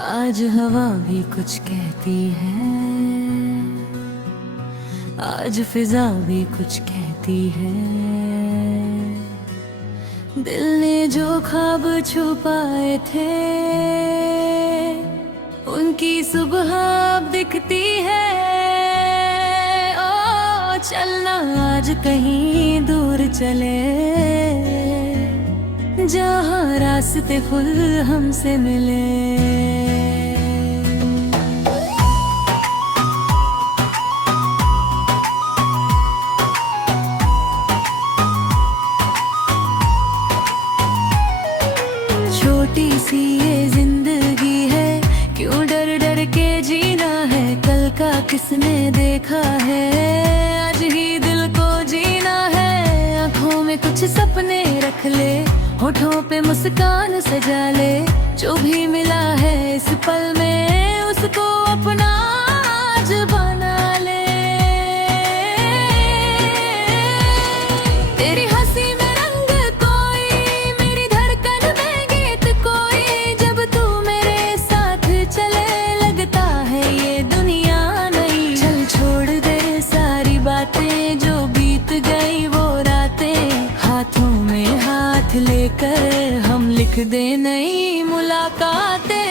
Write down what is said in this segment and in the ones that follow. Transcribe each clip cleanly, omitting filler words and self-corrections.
आज हवा भी कुछ कहती है, आज फिजा भी कुछ कहती है। दिल ने जो ख्वाब छुपाए थे उनकी सुबह अब दिखती है। ओ चलना आज कहीं दूर चले, जहाँ रास्ते खुद हमसे मिले। छोटी सी ये जिंदगी है, क्यों डर डर के जीना है। कल का किसने देखा है, आज ही दिल को जीना है। आँखों में कुछ सपने रख ले, होठों पे मुस्कान सजा ले। जो भी मिला है इस पल में, उसको अपना आज बना ले। तेरी हंसी में रंग कोई, मेरी धड़कन में गीत कोई। जब तू मेरे साथ चले लगता है ये दुनिया नहीं। चल छोड़ दे सारी बातें, जो बीत गई वो रातें। हाथों में हाथ लेकर हम लिख दे नई मुलाकातें।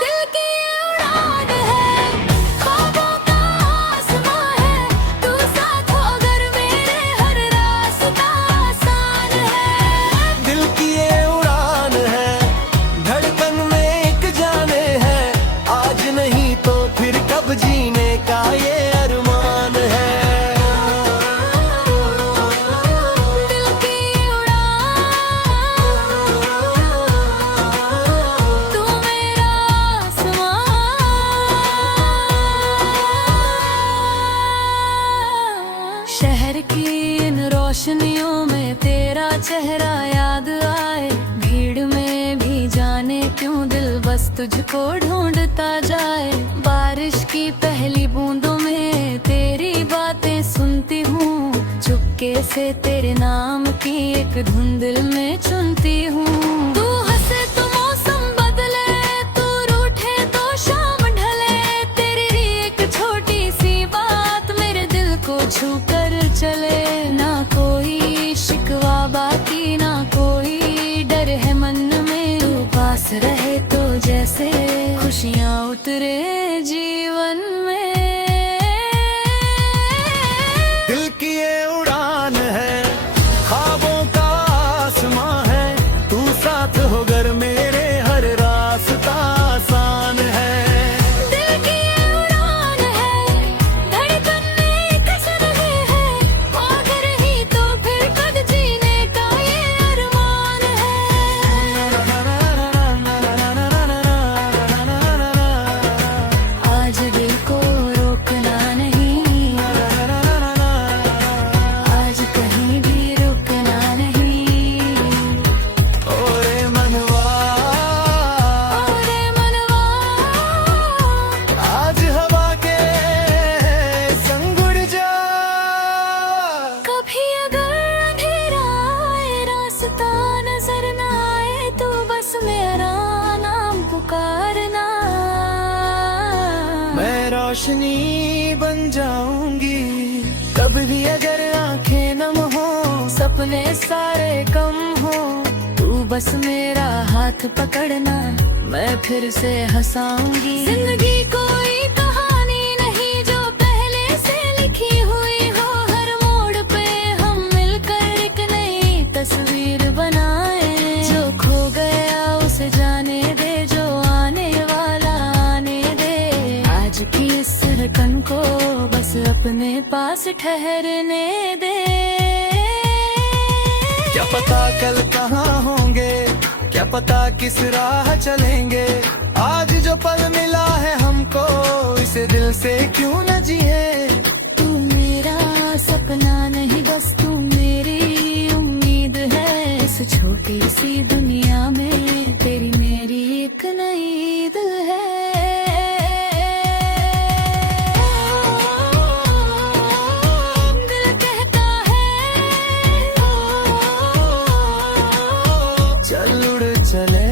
दिल की उड़ान है, ख्वाबों का आसमां है। तू साथ हो अगर मेरे, हर रास्ता आसान है। दिल की ये उड़ान है, धड़कन में एक जाने है। आज नहीं तो फिर कब जीने का ये अरमान है। शहर की इन रोशनियों में तेरा चेहरा याद आए। भीड़ में भी जाने क्यों दिल बस तुझको ढूंढता जाए। बारिश की पहली बूंदों में तेरी बातें सुनती हूँ। चुपके से तेरे नाम की एक धुन दिल में चुनती हूँ। तू हंसे तो मौसम बदले, तू रूठे तो शाम ढले। तेरी एक छोटी सी बात मेरे दिल को छू कर चले। ना कोई शिकवा बाकी, ना कोई डर है मन में। तू पास रहे तो जैसे खुशियाँ उतरे जीवन में। दिल की ये उड़ान है, ख्वाबों का आसमां है। तू साथ हो अगर मेरे, हर रास्ता आसान है। दिल की ये उड़ान है, धड़कन में एक सन है। अगर ही तो फिर कद जीने का ये अरमान है। आज दिल को रोकना नहीं, आज कहीं भी रुकना नहीं। ओरे मनवा, ओरे मनवा, आज हवा के संग उड़ जा। कभी अगर अंधेरा आए, रास्ता नजर न आए, तो बस मेरा नाम पुकारना। मैं रोशनी बन जाऊंगी। कब भी अगर आंखें नम हो, सपने सारे कम हो, तू बस मेरा हाथ पकड़ना। मैं फिर से हंसाऊंगी। जिंदगी कोई कहानी नहीं जो पहले से लिखी हुई हो। हर मोड़ पे हम मिलकर एक नई तस्वीर बनाए। जो खो गया उसे जाने दे, जो आने वाला आने दे। आज की इस धड़कन को बस अपने पास ठहरने दे। क्या पता कल कहाँ होंगे, क्या पता किस राह चलेंगे। आज जो पल मिला है हमको, इसे दिल से क्यों न जिए। तू मेरा सपना नहीं, बस तू मेरी उम्मीद है। इस छोटी सी दुनिया में तेरी मेरी एक नई ईद है। दिल कहता है चल उड़ चले।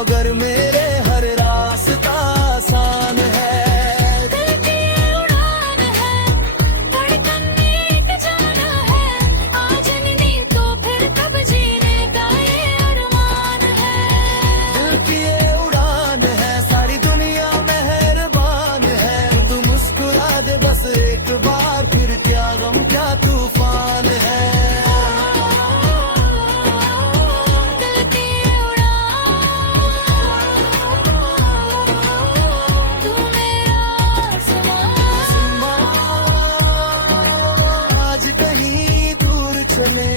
मगर मेरे हर रास्ता आसान है। दिल की उड़ान है, धड़कन में एक जान है, आज नहीं तो फिर कब जीने का ये अरमान है। दिल की ये उड़ान है, सारी दुनिया मेहरबान है। तू मुस्कुरा दे बस एक बार, फिर क्या गम क्या तूफान है। दिल की उड़ान, तू मेरा आसमान। आज कहीं दूर चले